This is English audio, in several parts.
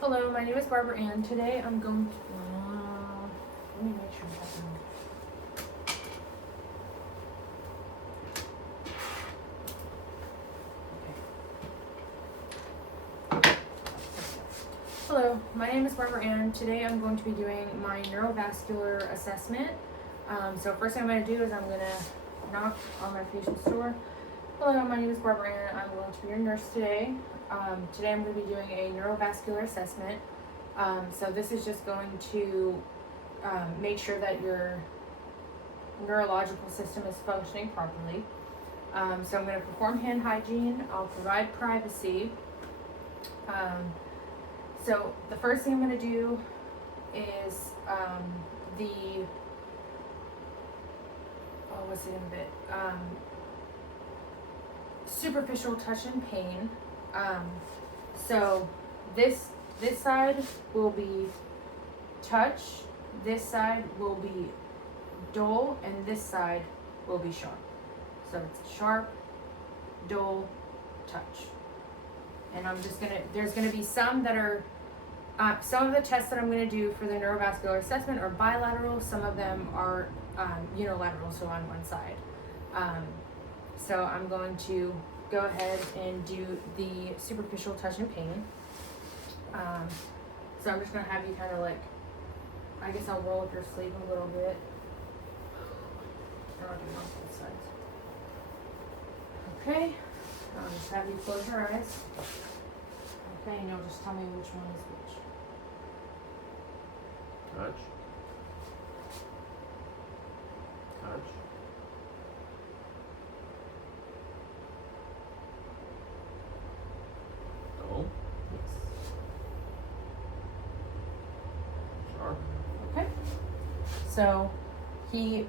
Hello, my name is Barbara Ann. Today I'm going to, let me make sure that's Hello, my name is Barbara Ann. Today I'm going to be doing my neurovascular assessment. So first thing I'm going to do is I'm going to knock on my patient's door. Hello, my name is Barbara Ann. I'm going to be your nurse today. Today I'm going to be doing a neurovascular assessment. So this is just going to make sure that your neurological system is functioning properly. So I'm going to perform hand hygiene. I'll provide privacy. So the first thing I'm going to do is what's the name of it? Superficial touch and pain. So this side will be touch, this side will be dull, and this side will be sharp. So it's sharp, dull, touch. And there's gonna be some that are, some of the tests that I'm gonna do for the neurovascular assessment are bilateral, some of them are unilateral, so on one side. So I'm going to go ahead and do the superficial touch and pain. So I'm just gonna have you kind of like, I guess I'll roll up your sleeve a little bit. And I'll do it on both sides. Okay, I'll just have you close your eyes. Okay, and you'll just tell me which one is which. Touch. Touch. Dull. Yes. Sharp. Okay. So he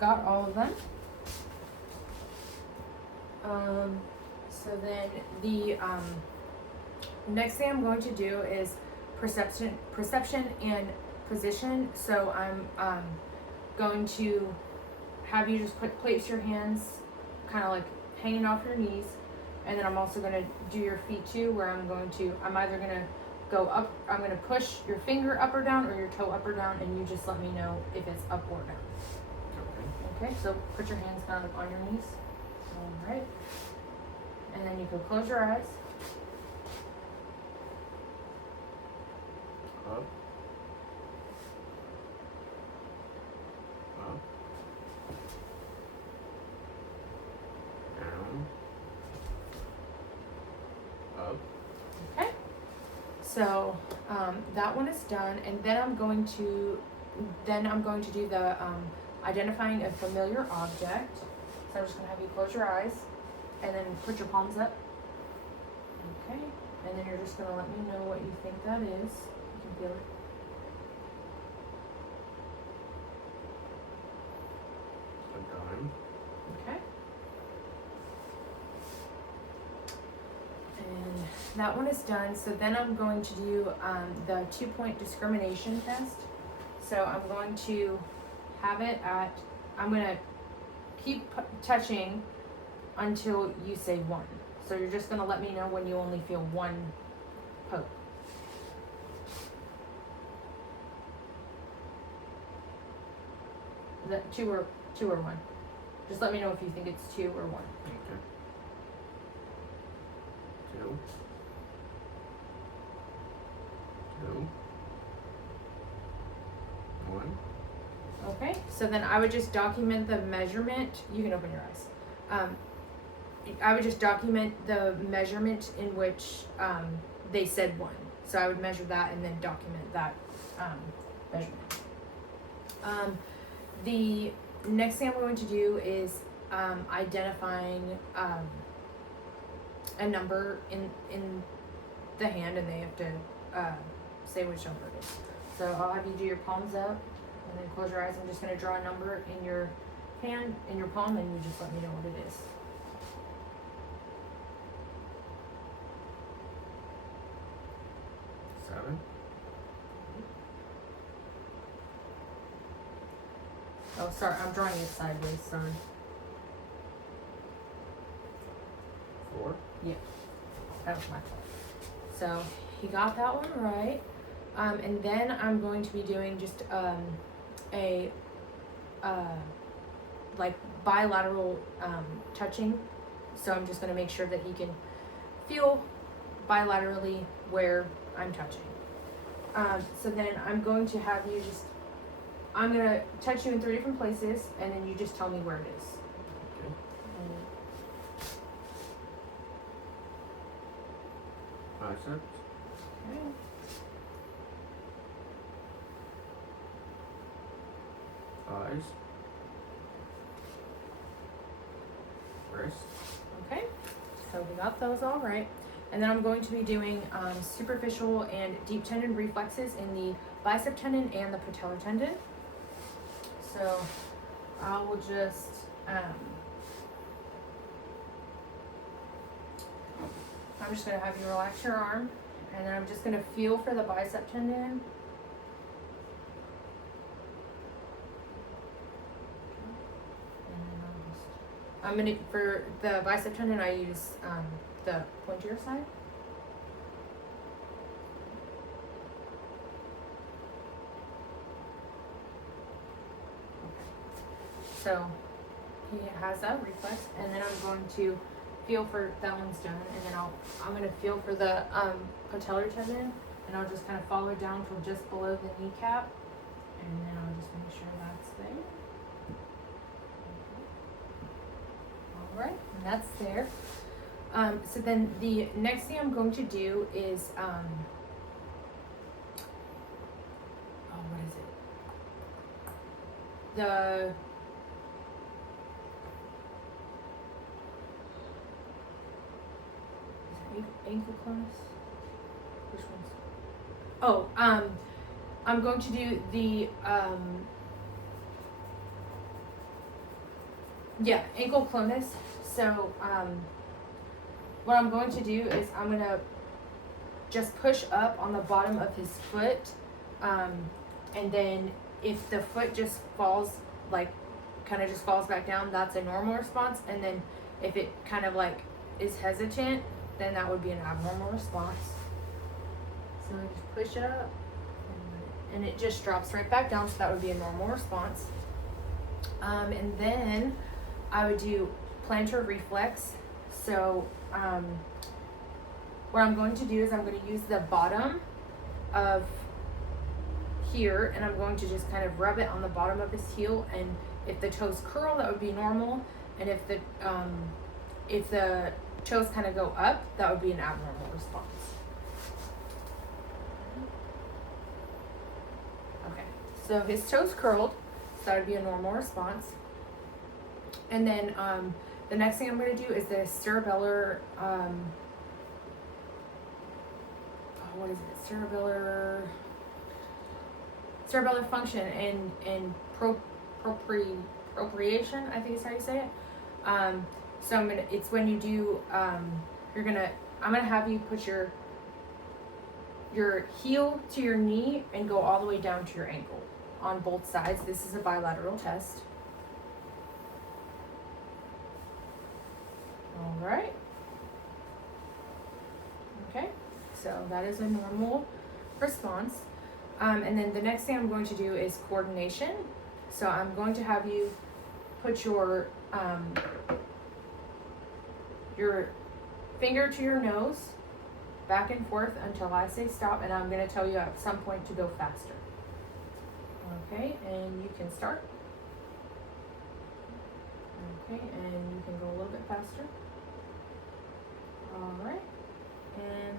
got all of them. So then the next thing I'm going to do is perception and position. So I'm going to have you just place your hands kind of like hanging off your knees, and then I'm also going to do your feet too, where I'm either going to go up, I'm going to push your finger up or down or your toe up or down, and you just let me know if it's up or down. Okay, so put your hands down on your knees. All right. And then you can close your eyes. Up. Up. Down. Up. Okay. So that one is done, and then I'm going to do the identifying a familiar object. So I'm just going to have you close your eyes and then put your palms up. Okay. And then you're just going to let me know what you think that is. You can feel it. A dime. Okay. And that one is done. So then I'm going to do the 2-point discrimination test. So I'm going to have it at, I'm going to keep touching until you say 1. So you're just going to let me know when you only feel 1 poke. Is that 2 or 1? Just let me know if you think it's 2 or 1. Okay. 2. 2. 1. Okay, so then I would just document the measurement. You can open your eyes. I would just document the measurement in which they said 1. So I would measure that and then document that measurement. The next thing I'm going to do is identifying a number in the hand, and they have to say which number it is. So I'll have you do your palms up and then close your eyes. I'm just going to draw a number in your hand, in your palm, and you just let me know what it is. Seven. Oh, sorry, I'm drawing it sideways, sorry. 4. Yeah, that was my fault. So he got that one right. And then I'm going to be doing just a like bilateral touching. So I'm just going to make sure that he can feel bilaterally where I'm touching. So then I'm going to have you just, I'm going to touch you in 3 different places, and then you just tell me where it is. Biceps. Okay. Thighs. Wrist. Okay, so we got those all right. And then I'm going to be doing superficial and deep tendon reflexes in the bicep tendon and the patellar tendon. So I will just, I'm just going to have you relax your arm, and then I'm just going to feel for the bicep tendon. I'm gonna, for the bicep tendon, I use the pointier side. So he has that reflex, and then I'm going to feel for that one's done, and then I'm gonna feel for the patellar tendon, and I'll just kind of follow down till just below the kneecap, and then I'll just make sure that's there. All right, and that's there. So then the next thing I'm going to do is, what is it? The ankle clonus? Which ones? Oh, I'm going to do the, ankle clonus. So, what I'm going to do is I'm going to just push up on the bottom of his foot, and then if the foot just falls, like, kind of just falls back down, that's a normal response, and then if it kind of, like, is hesitant, then that would be an abnormal response. So I just push up, and it just drops right back down, so that would be a normal response. And then I would do plantar reflex. So what I'm going to do is I'm going to use the bottom of here, and I'm going to just kind of rub it on the bottom of his heel, and if the toes curl, that would be normal, and if the toes kind of go up, that would be an abnormal response. Okay, so his toes curled, so that would be a normal response. And then the next thing I'm going to do is the cerebellar, what is it? Cerebellar function and propriation, I think is how you say it. So it's when you do, I'm gonna have you put your heel to your knee and go all the way down to your ankle on both sides. This is a bilateral test. All right. Okay, so that is a normal response. And then the next thing I'm going to do is coordination. So I'm going to have you put your finger to your nose, back and forth until I say stop, and I'm going to tell you at some point to go faster. Okay, and you can start. Okay, and you can go a little bit faster. All right, and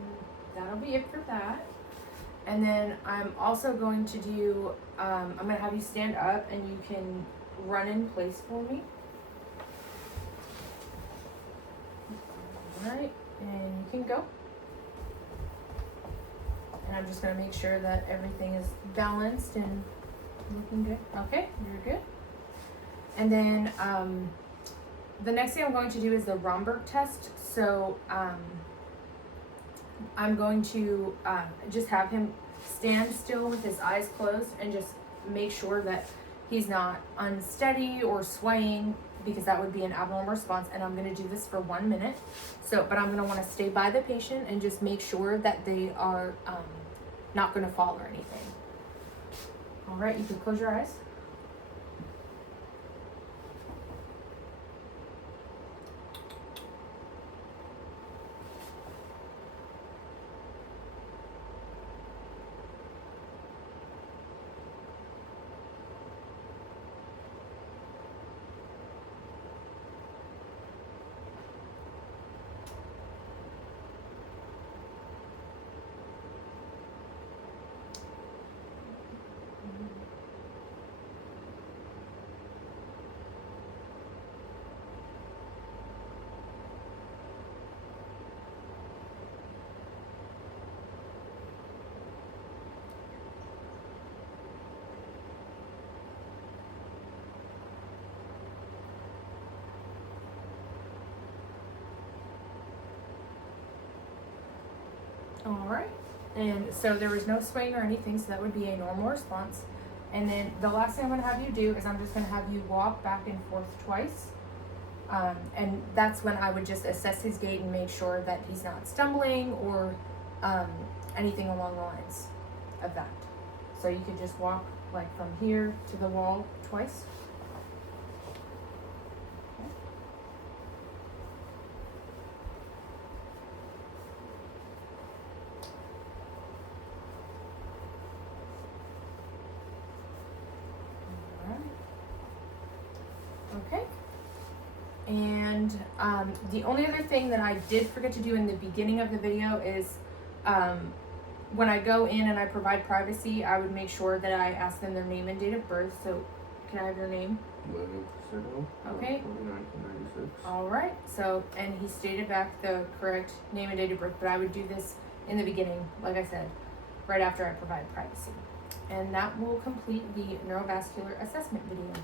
that'll be it for that. And then I'm also going to do, I'm going to have you stand up, and you can run in place for me. All right, and you can go. And I'm just going to make sure that everything is balanced and looking good. Okay, you're good. And then the next thing I'm going to do is the Romberg test. So I'm going to just have him stand still with his eyes closed and just make sure that he's not unsteady or swaying, because that would be an abnormal response. And I'm going to do this for 1 minute. So, but I'm going to want to stay by the patient and just make sure that they are not going to fall or anything. All right, you can close your eyes. All right, and so there was no swaying or anything, so that would be a normal response. And then the last thing I'm going to have you do is I'm just going to have you walk back and forth twice. And that's when I would just assess his gait and make sure that he's not stumbling or anything along the lines of that. So you could just walk like from here to the wall twice. Okay. And the only other thing that I did forget to do in the beginning of the video is when I go in and I provide privacy, I would make sure that I ask them their name and date of birth. So can I have your name? Okay. 1996. All right. So, and he stated back the correct name and date of birth, but I would do this in the beginning, like I said, right after I provide privacy. And that will complete the neurovascular assessment video.